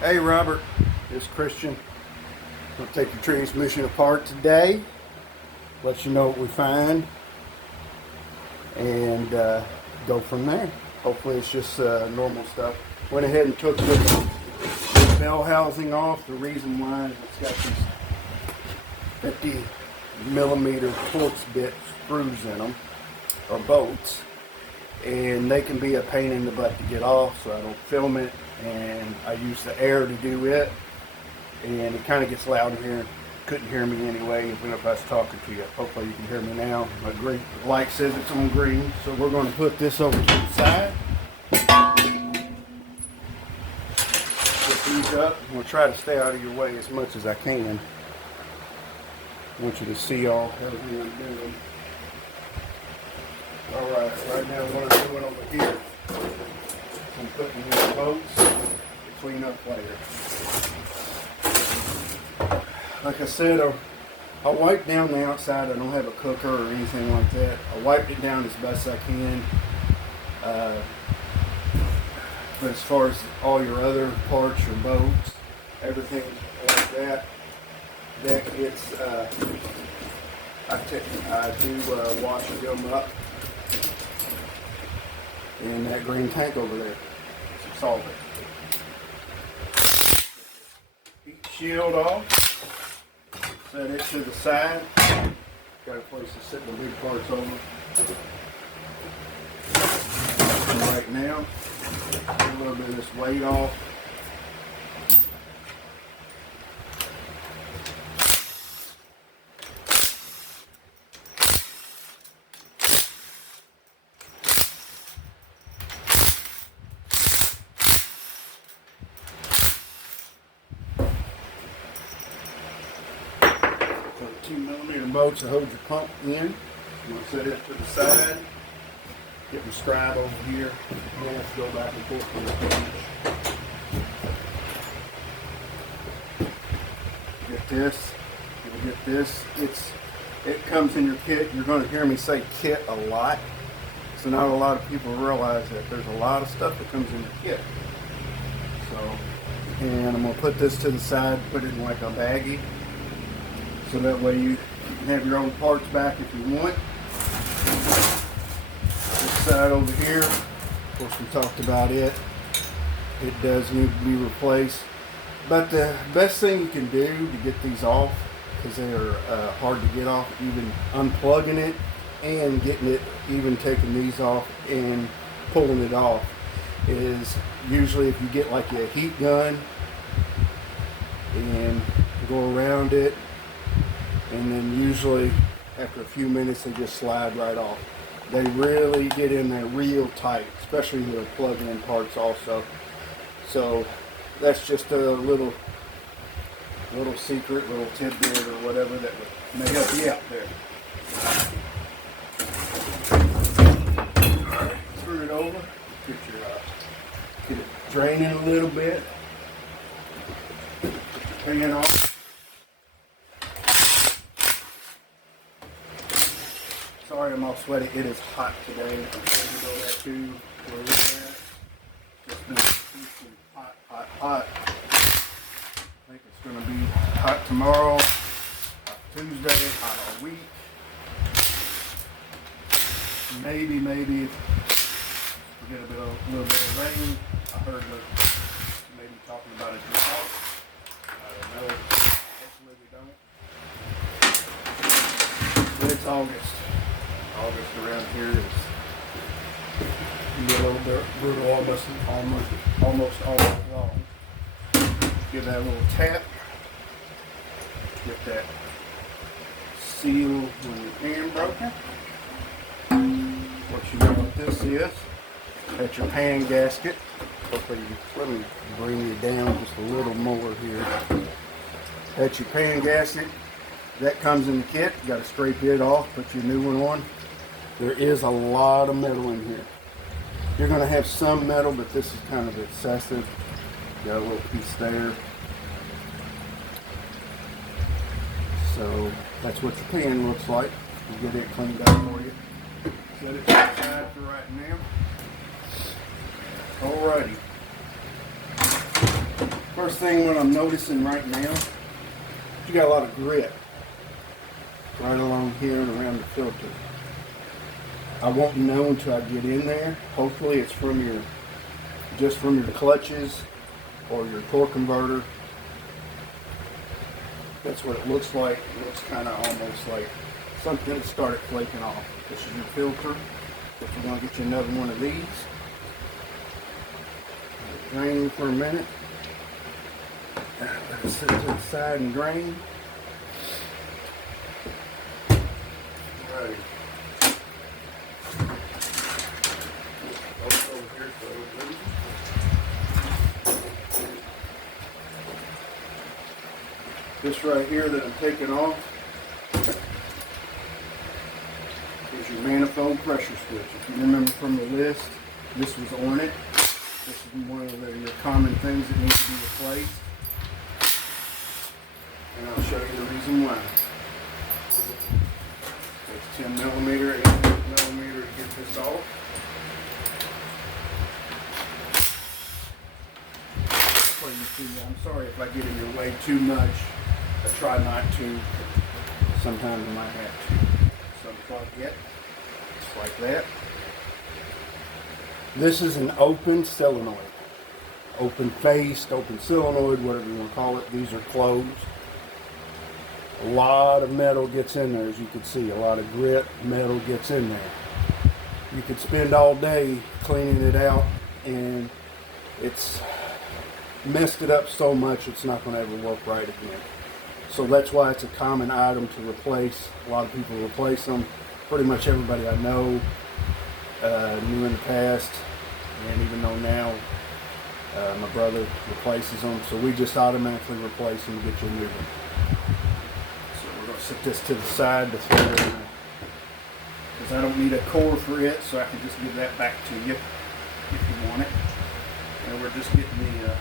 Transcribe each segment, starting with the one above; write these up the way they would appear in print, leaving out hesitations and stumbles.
Hey Robert, it's Christian. We'll take your transmission apart today, let you know what we find, and go from there. Hopefully it's just normal stuff. Went ahead and took the bell housing off. The reason why is it's got these 50 millimeter Torx bit screws in them, or bolts, and they can be a pain in the butt to get off, so I don't film it, and I use the air to do it, and it kind of gets loud in here. Couldn't hear me anyway even if I was talking to you. Hopefully you can hear me now. My green light says it's on green, so we're going to put this over to the side. Put these up. We'll try to stay out of your way as much as I can. I want you to see everything I'm doing. Alright, right now what I'm doing over here, I'm putting these bolts to clean up later. Like I said, I'll wipe down the outside. I don't have a cooker or anything like that. I wiped it down as best I can. But as far as all your other parts, your bolts, everything like that, that gets, I do wash them up in that green tank over there. Some solvent. Heat shield off. Set it to the side. Got a place to sit the big parts over. And right now, get a little bit of this weight off. So 2 millimeter bolts to hold your pump in. I'm going to set it to the side. Get my scribe over here. Then let's go back and forth on the bench. Get this. You'll get this. It comes in your kit. You're going to hear me say kit a lot. So not a lot of people realize that there's a lot of stuff that comes in your kit. So, and I'm going to put this to the side, put it in like a baggie. So that way you can have your own parts back if you want. This side over here, of course we talked about it. It does need to be replaced. But the best thing you can do to get these off, because they're hard to get off, even unplugging it and getting it, even taking these off and pulling it off, is usually if you get like a heat gun and go around it, and then usually after a few minutes they just slide right off. They really get in there real tight, especially the plug-in parts also. So that's just a little secret, little tidbit or whatever that may help you out there. Alright, turn it over, get it draining a little bit, put your pan off. Sorry I'm all sweaty, it is hot today. I'm going to go that too, where we're at. It's been hot. I think it's going to be hot tomorrow, hot Tuesday, hot all week. Maybe we get a little bit of rain. I heard maybe talking about it this fall. I don't know. Hopefully we don't. But it's August. August around here is a little bit brutal, almost long. Give that a little tap. Get that seal when your pan broken. What you know what this is? That's your pan gasket. Hopefully, let me bring you down just a little more here. That's your pan gasket. That comes in the kit. You got to scrape it off, put your new one on. There is a lot of metal in here. You're going to have some metal, but this is kind of excessive. Got a little piece there. So that's what your pan looks like. We'll get it cleaned up for you. Set it to the side for right now. Alrighty. First thing what I'm noticing right now, you got a lot of grit right along here and around the filter. I won't know until I get in there. Hopefully it's from your, just from your clutches or your torque converter. That's what it looks like. It looks kind of almost like something that started flaking off. This is your filter. If you're going to get you another one of these. Drain for a minute. Let it sit to the side and drain. Right. This right here that I'm taking off is your manifold pressure switch. If you remember from the list, this was on it. This is one of your common things that need to be replaced. And I'll show you the reason why. It's 10 millimeter, 8 millimeter to get this off. So you see, I'm sorry if I get in your way too much. I try not to. Sometimes I might have to. Unplug it. Just like that. This is an open solenoid. Open faced, open solenoid, whatever you want to call it. These are closed. A lot of metal gets in there, as you can see. A lot of grit, metal gets in there. You could spend all day cleaning it out, and it's messed it up so much it's not going to ever work right again. So that's why it's a common item to replace. A lot of people replace them. Pretty much everybody I know knew in the past, and even though now my brother replaces them. So we just automatically replace them and get you a new one. So we're going to set this to the side before, because I don't need a core for it, so I can just give that back to you if you want it. And we're just getting the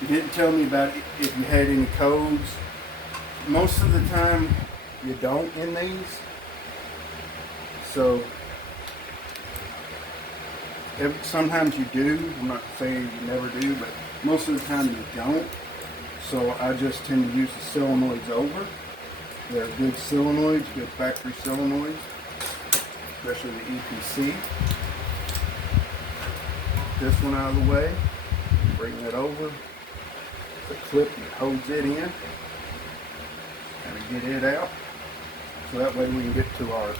you didn't tell me about if you had any codes. Most of the time you don't in these. So sometimes you do. I'm not saying you never do, but most of the time you don't. So I just tend to use the solenoids over. They're good solenoids, good factory solenoids, especially the EPC. This one out of the way, bring it over. The clip that holds it in, kind of get it out, so that way we can get to our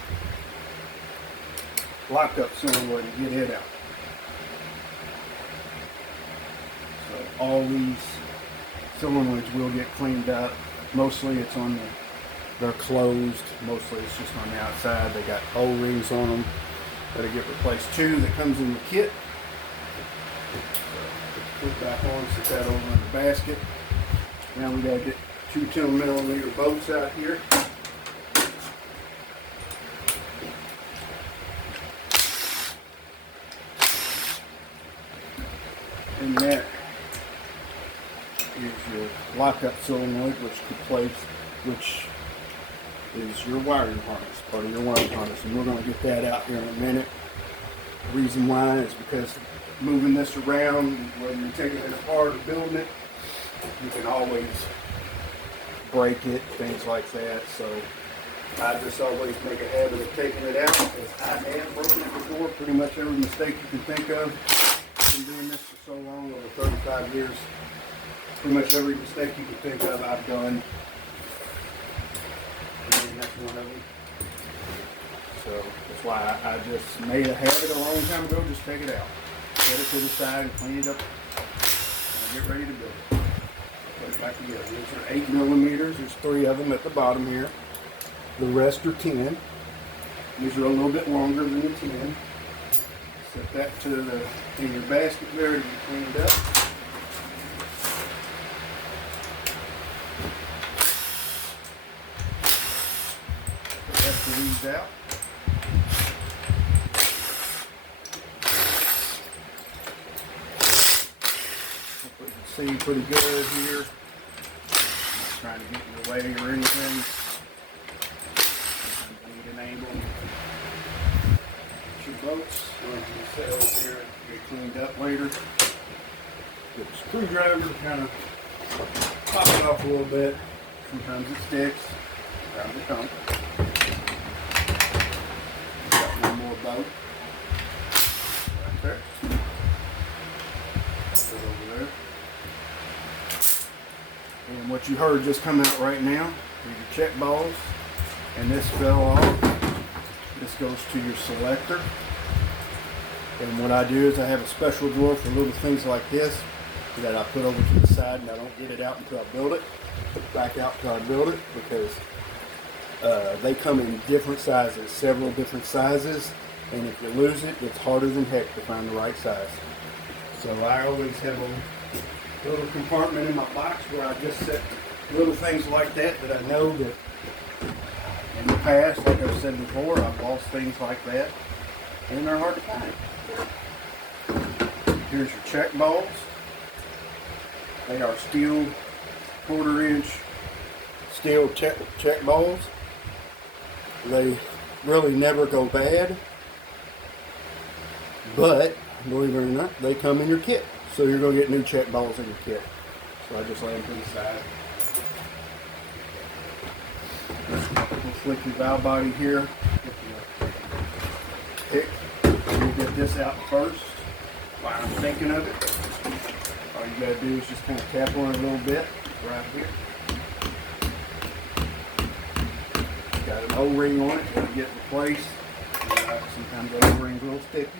lockup solenoid and get it out. So all these solenoids will get cleaned up. Mostly it's on they're closed. Mostly it's just on the outside. They got O-rings on them that'll get replaced too. That comes in the kit. Put it back on, set that over in the basket. Now we gotta get 2 10 millimeter bolts out here. And that is your lockup solenoid, which is your wiring harness, part of your wiring harness. And we're gonna get that out here in a minute. The reason why is because moving this around, whether you're taking it apart or building it, you can always break it, things like that. So I just always make a habit of taking it out, because I have broken it before. Pretty much every mistake you can think of. I've been doing this for so long, over 35 years. Pretty much every mistake you can think of, I've done. And that's one of them. So that's why I just made a habit a long time ago, just take it out. Set it to the side and clean it up and get ready to build it. Put it back together. These are 8 millimeters. There's 3 of them at the bottom here. The rest are 10. These are a little bit longer than the 10. Set that to in your basket there to be cleaned up. Put the rest of these out. See pretty good here. Not trying to get in the way or anything. I need an angle. Your bolts going to be set over here and get cleaned up later. Get a screwdriver, kind of pop it off a little bit. Sometimes it sticks, sometimes it don't. Got one more bolt right there. Put it over there. And what you heard just come out right now are your check balls, and this fell off. This goes to your selector. And what I do is I have a special drawer for little things like this that I put over to the side, and I don't get it out until I build it. Back out until I build it, because they come in different sizes, several different sizes, and if you lose it, it's harder than heck to find the right size. So I always have a little compartment in my box where I just set little things like that I know that in the past, like I've said before, I've lost things like that, and they're hard to find. Here's your check balls. They are steel, 1/4 inch steel check balls. They really never go bad, but believe it or not, they come in your kit. So you're going to get new check balls in your kit. So I just lay them to the side. We'll flick your valve body here. Pick. We'll get this out first while I'm thinking of it. All you got to do is just kind of tap on it a little bit right here. Got an O-ring on it, got to get replaced. Sometimes that O-ring's a little sticky.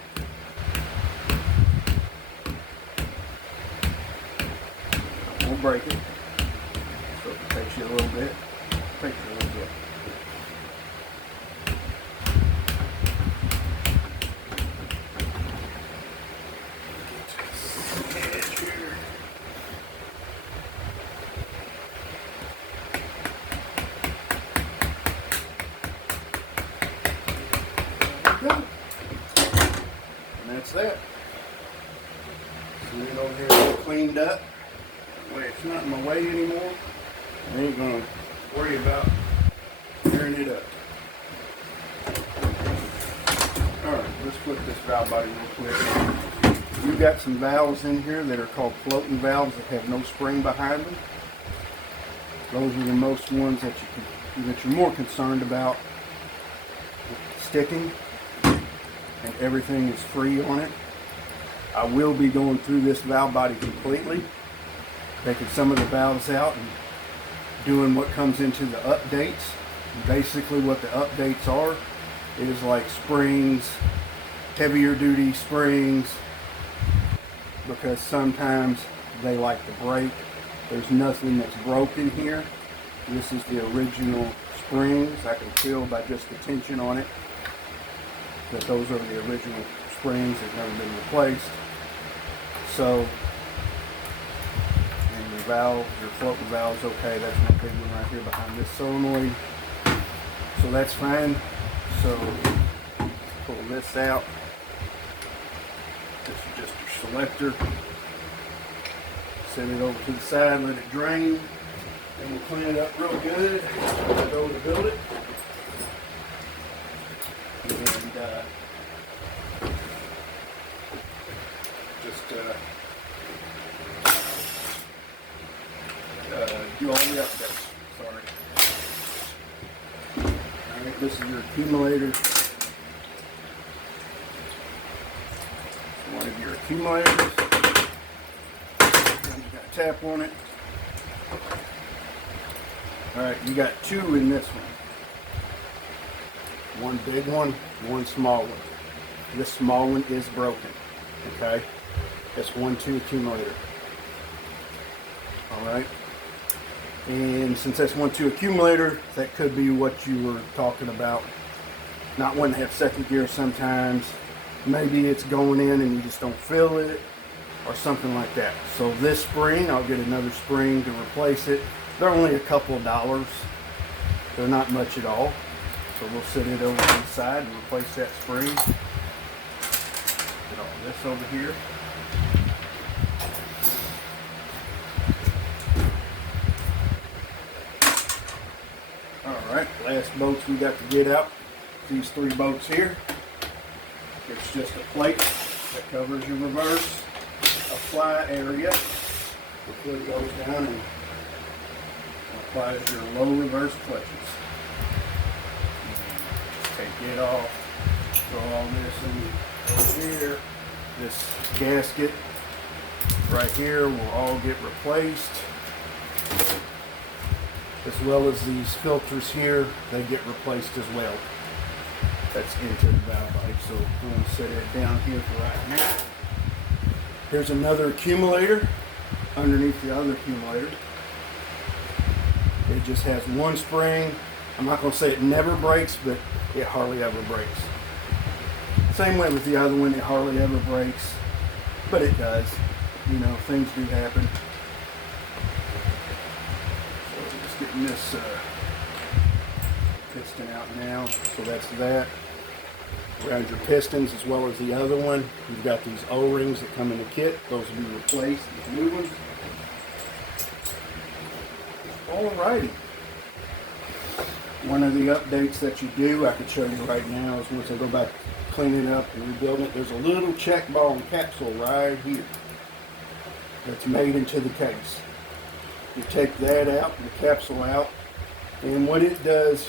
Won't break it. So it takes you a little bit. Takes you a little bit. And that's that. So we get over here all cleaned up. That way it's not in my way anymore. I ain't gonna worry about tearing it up. Alright, let's flip this valve body real quick. You've got some valves in here that are called floating valves that have no spring behind them. Those are the most ones that you're more concerned about sticking, and everything is free on it. I will be going through this valve body completely, taking some of the valves out and doing what comes into the updates. Basically what the updates are is like springs, heavier duty springs, because sometimes they like to break. There's nothing that's broken here. This is the original springs. I can feel by just the tension on it that those are the original springs. They've never been replaced. So, and your valve, your floating valve's okay. That's my big one right here behind this solenoid. So that's fine. So pull this out. This is just your selector. Set it over to the side, let it drain. Then we'll clean it up real good. Go to build it. And just do all the updates. Sorry. Alright, this is your accumulator. One of your accumulators. You got a tap on it. Alright, you got two in this one. One big one, one small one. This small one is broken. Okay? That's 1-2 accumulator. Alright? And since that's 1-2 accumulator, that could be what you were talking about. Not wanting to have second gear sometimes. Maybe it's going in and you just don't feel it, or something like that. So this spring, I'll get another spring to replace it. They're only a couple of dollars. They're not much at all. So we'll set it over to the side and replace that spring. Get all this over here. Alright, last bolts we got to get out. These 3 bolts here. It's just a plate that covers your reverse. apply area before it goes down and applies your low reverse clutches. Take it off, throw all this in over here. This gasket right here will all get replaced, as well as these filters here, they get replaced as well. That's into the valve body, so I'm going to set it down here for right now. Here's another accumulator underneath the other accumulator. It just has one spring. I'm not going to say it never breaks, but it hardly ever breaks. Same way with the other one, it hardly ever breaks, but it does. You know, things do happen. So I'm just getting this piston out now. So that's that. Around your pistons as well as the other one, you've got these O-rings that come in the kit. Those will be replaced with new ones. Alrighty. One of the updates that you do, I could show you right now, is once I go back, clean it up and rebuild it, there's a little check ball capsule right here that's made into the case. You take that out, the capsule out, and what it does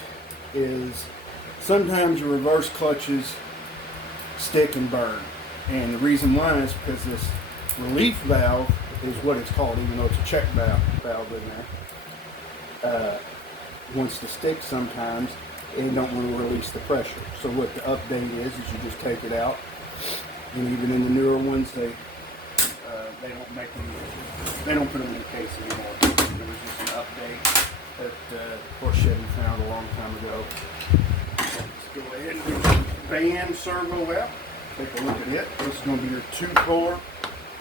is sometimes your reverse clutches stick and burn. And the reason why is because this relief valve is what it's called, even though it's a check valve in there. Wants to stick sometimes and don't want to release the pressure. So what the update is you just take it out, and even in the newer ones they don't make them, they don't put them in the case anymore. There was just an update that Chevy found a long time ago. Let's go ahead and get your band servo out. Take a look at it. This is going to be your 2-core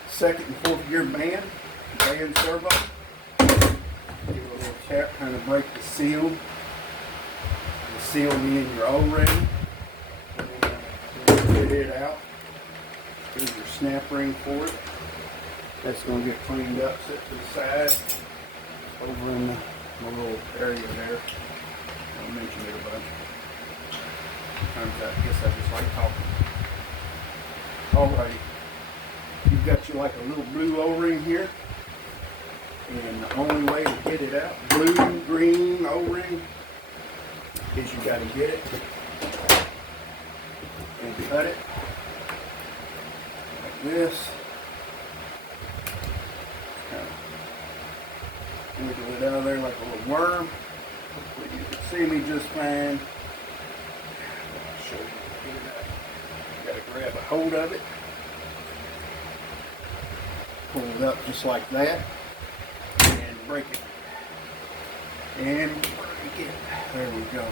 second and fourth gear band servo. Give it a little tap, kind of break the seal. The seal meaning your O-ring. And then get it out. Here's your snap ring for it. That's going to get cleaned up, set to the side. Over in the little area there. I mentioned it a bunch. Sometimes I guess I just like talking. Alrighty. You've got your like a little blue O-ring here. And the only way to get it out, blue, green O-ring, is you got to get it and cut it like this. Wiggle it out of there like a little worm. Hopefully you can see me just fine. I'll show you. Get it out. You got to grab a hold of it. Pull it up just like that. Break it and break it. There we go.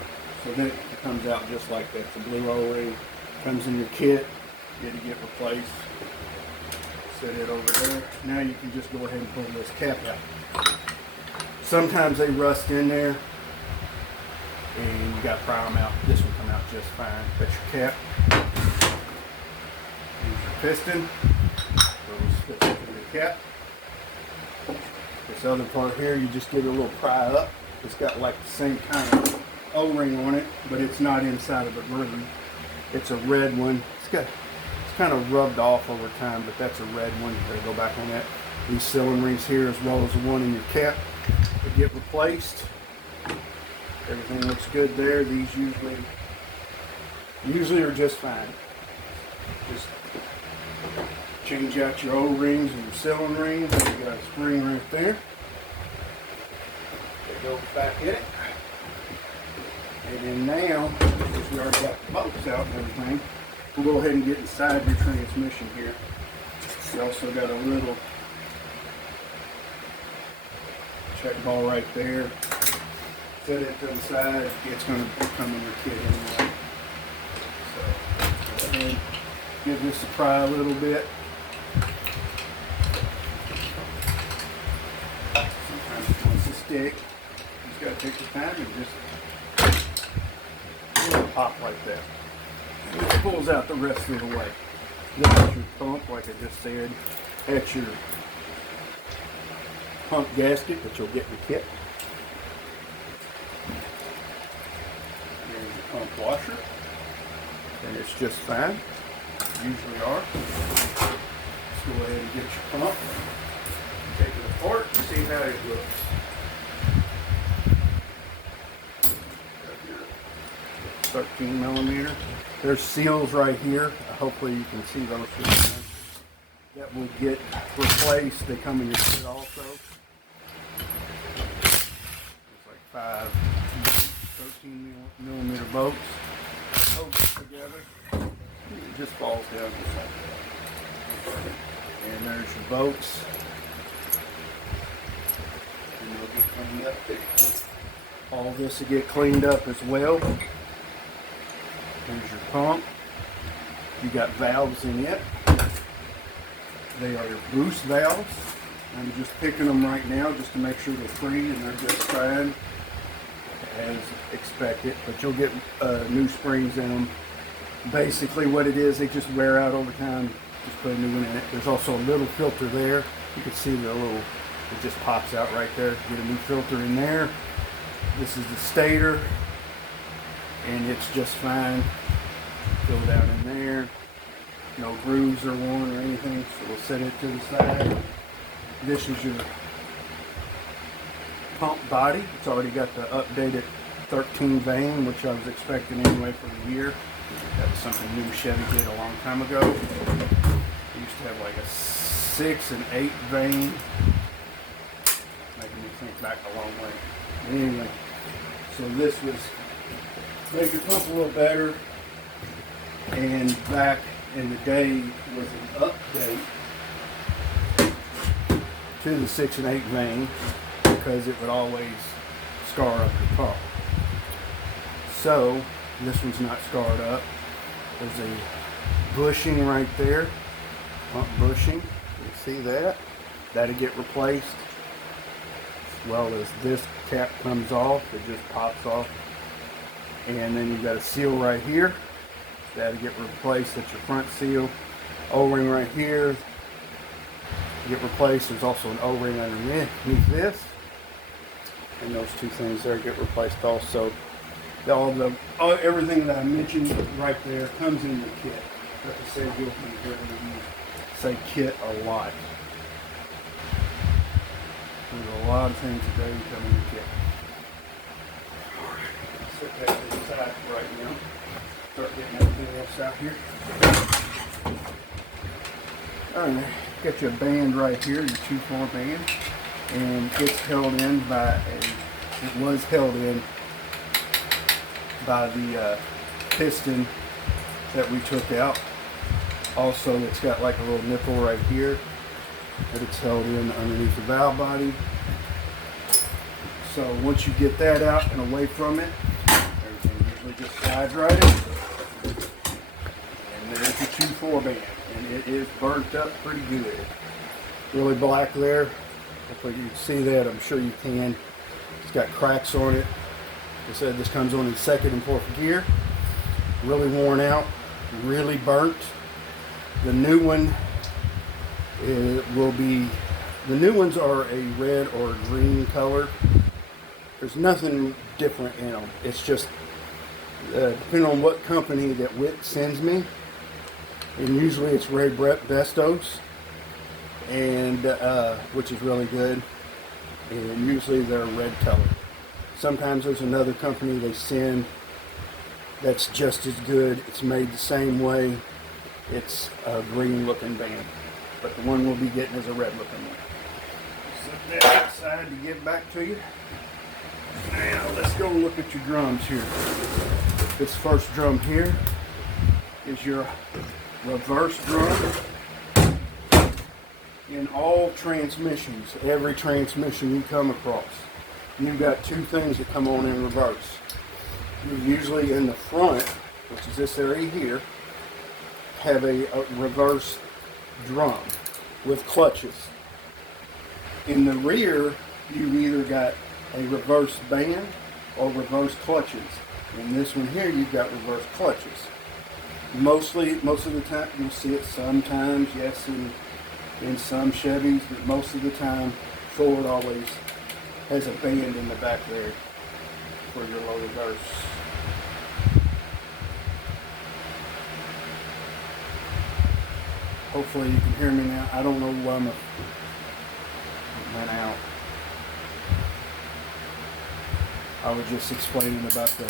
So then it comes out just like that. It's a blue O-ring. Comes in your kit. Get to get replaced. Set it over there. Now you can just go ahead and pull this cap out. Sometimes they rust in there, and you got to pry them out. This will come out just fine. That's your cap. Here's your piston. Goes fit into the cap. This other part here, you just give it a little pry up. It's got like the same kind of O-ring on it, but it's not inside of a groove. It's a red one. It's kind of rubbed off over time, but that's a red one. There, go back on that. These sealing rings here, as well as the one in your cap, they get replaced. Everything looks good there. These usually are just fine. Just change out your O-rings and your sealing rings. You got a spring right there. It goes back in it. And then now, since we already got the bolts out and everything, we'll go ahead and get inside your transmission here. You also got a little check ball right there. Set it to the side. It's going to come in your kit anyway. So go ahead, give this a pry a little bit. Sometimes it wants to stick. You just got to take your time and just pop like that. And it pulls out the rest of the way. That's your pump, like I just said. That's your pump gasket that you'll get in the kit. There's your pump washer. And it's just fine. Usually are. Let's go ahead and get your pump, take it apart, and see how it looks. 13 millimeter. There's seals right here. Hopefully you can see those that will get replaced. They come in your kit also. It's like 5 13 millimeter bolts. Hold it together. It just falls down just like that. And there's your bolts. And they'll get cleaned up. All this will get cleaned up as well. Here's your pump. You got valves in it. They are your boost valves. I'm just picking them right now just to make sure they're free and they're just fine as expected. But you'll get new springs in them. Basically what it is, they just wear out over time. Just put a new one in it. There's also a little filter there. You can see the little, it just pops out right there. Get a new filter in there. This is the stator. And it's just fine. Go down in there. No grooves are worn or anything, so we'll set it to the side. This is your pump body. It's already got the updated 13 vane, which I was expecting anyway for the year. That was something new Chevy did a long time ago. They used to have like a 6 and 8 vane. Making me think back a long way. Anyway, so this was make your pump a little better, and back in the day was an update to the 6 and 8 vane because it would always scar up the pump. So this one's not scarred up. There's a bushing right there, pump bushing. You see that? That'll get replaced. As well as this cap comes off, it just pops off. And then you've got a seal right here. That'll get replaced. That's your front seal. O-ring right here. Get replaced. There's also an O-ring underneath this. And those two things there get replaced also. Everything that I mentioned right there comes in the kit. Like I said, you'll hear me say kit a lot. There's a lot of things that come in the kit. Set that to the side right now. Start getting everything else out here. Alright, got your band right here, your 2-4 band. And it's held in by it was held in by the piston that we took out. Also, it's got like a little nipple right here that it's held in underneath the valve body. So once you get that out and away from it, everything usually just slides right in. And there's the 2-4 band, and it is burnt up pretty good. Really black there. Hopefully you can see that. I'm sure you can. It's got cracks on it. Like I said, this comes on in 2nd and 4th gear. Really worn out, really burnt. The new one the new ones are a red or a green color. There's nothing different in them. It's just depending on what company that WIT sends me. And usually it's Ray Bestos, and which is really good. And usually they're red color. Sometimes there's another company they send that's just as good. It's made the same way. It's a green looking band, but the one we'll be getting is a red looking one. Set that aside to get back to you. Now let's go look at your drums here. This first drum here is your reverse drum. In all transmissions, every transmission you come across, you've got two things that come on in reverse. You usually in the front, which is this area here, have a reverse drum with clutches. In the rear, you've either got a reverse band or reverse clutches. In this one here, you've got reverse clutches. Most of the time, you'll see it sometimes, yes, in some Chevys, but most of the time, Ford always has a band in the back there for your low reverse. Hopefully you can hear me now. I don't know why my went out. I was just explaining about the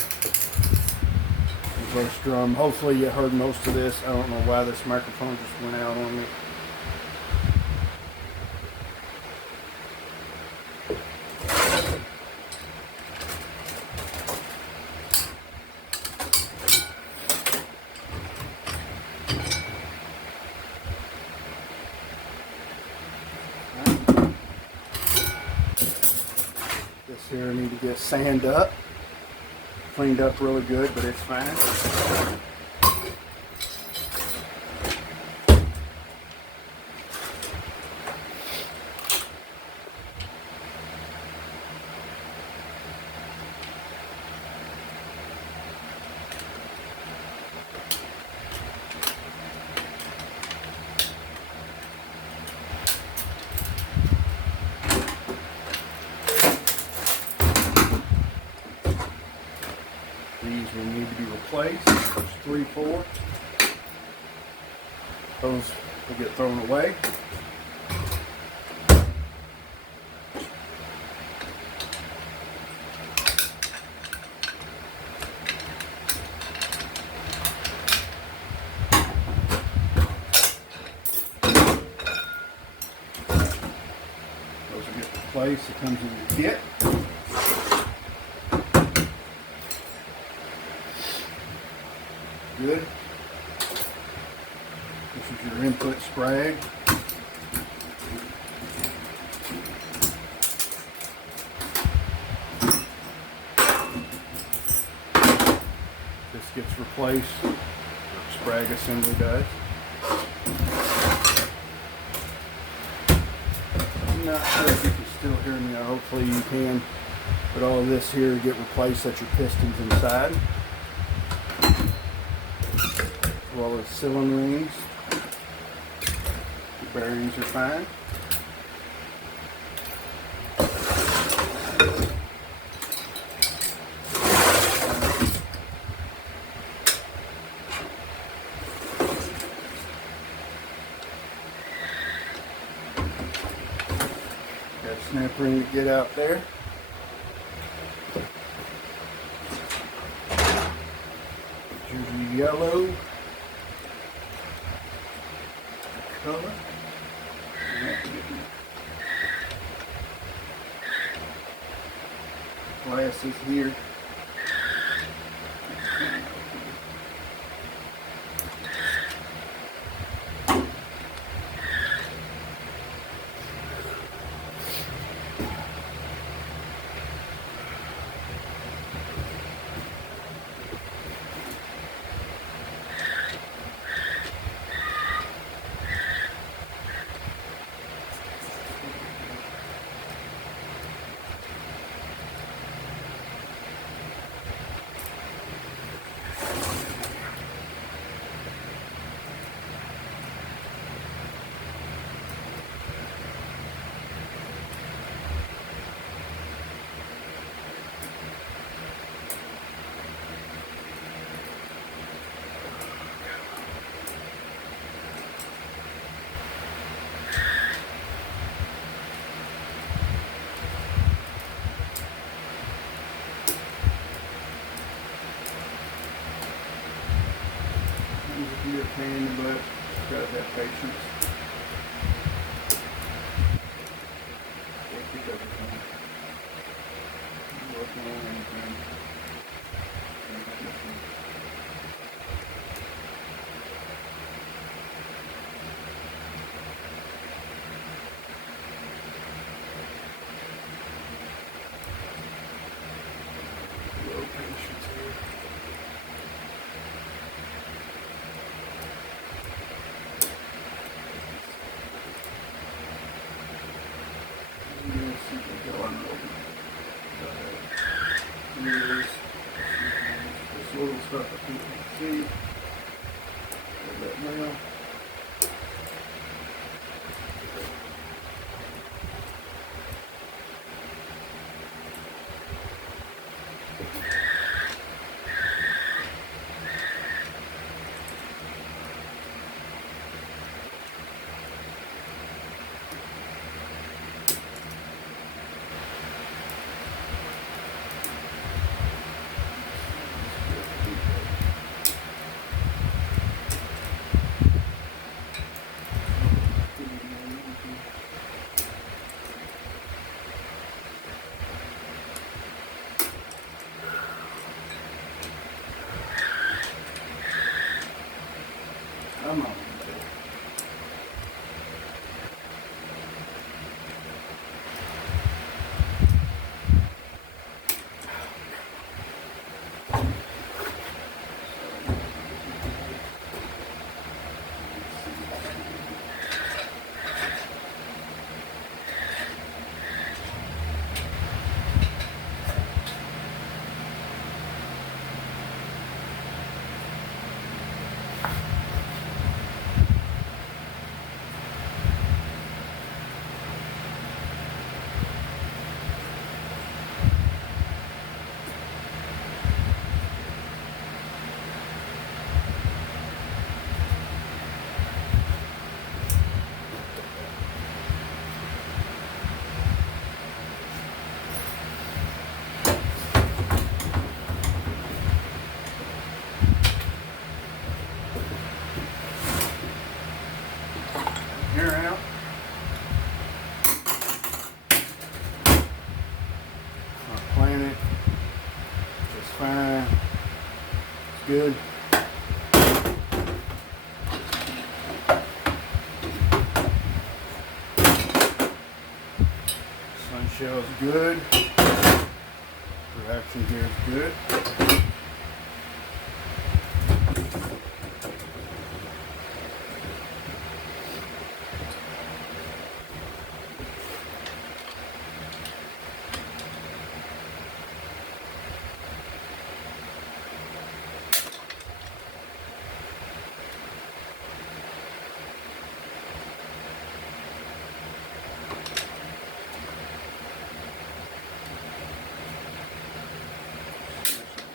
reverse drum. Hopefully you heard most of this. I don't know why this microphone just went out on me. This here I need to get sand up, cleaned up really good, but it's fine. These will need to be replaced. There's 3, 4. Those will get thrown away. Those will get replaced. It comes in the kit. Good. This is your input sprag. This gets replaced. The sprag assembly does. I'm not sure if you can still hear me. Hopefully you can. But all of this here get replaced. That's your pistons inside. As well as cylinder rings. The bearings are fine. Got a snap ring to get out there. Here's your yellow color. Glasses here. Be a pain in the butt. Gotta have patience. Can't keep everything. Working on anything. Low patience here. This little stuff that people can see. A little bit now. here out. I'll plan it just fine. It's good. Sun shell's good. Reaction gear is good.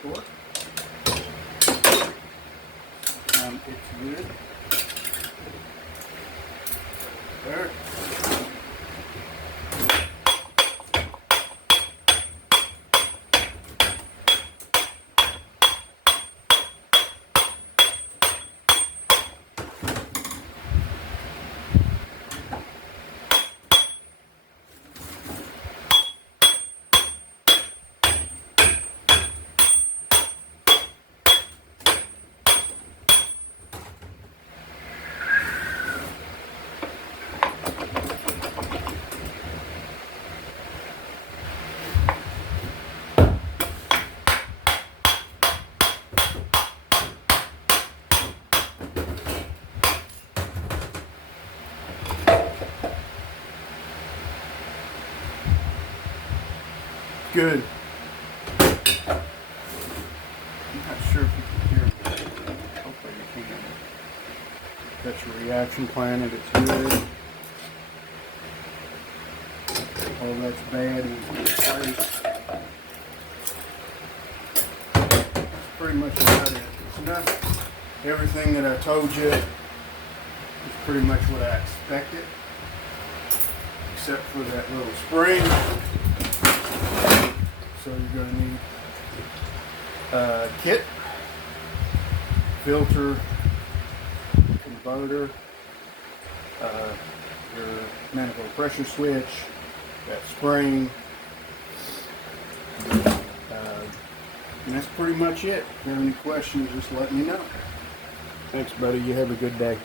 Torque. It's good. There. Good. I'm not sure if you can hear me. Hopefully you can. Got your reaction planet, it's good. All that's bad is in place. That's pretty much about it. It's not everything that I told you is pretty much what I expected, except for that little spring. So you're going to need a kit, filter, converter, your manifold pressure switch, that spring, and that's pretty much it. If you have any questions, just let me know. Thanks, buddy. You have a good day.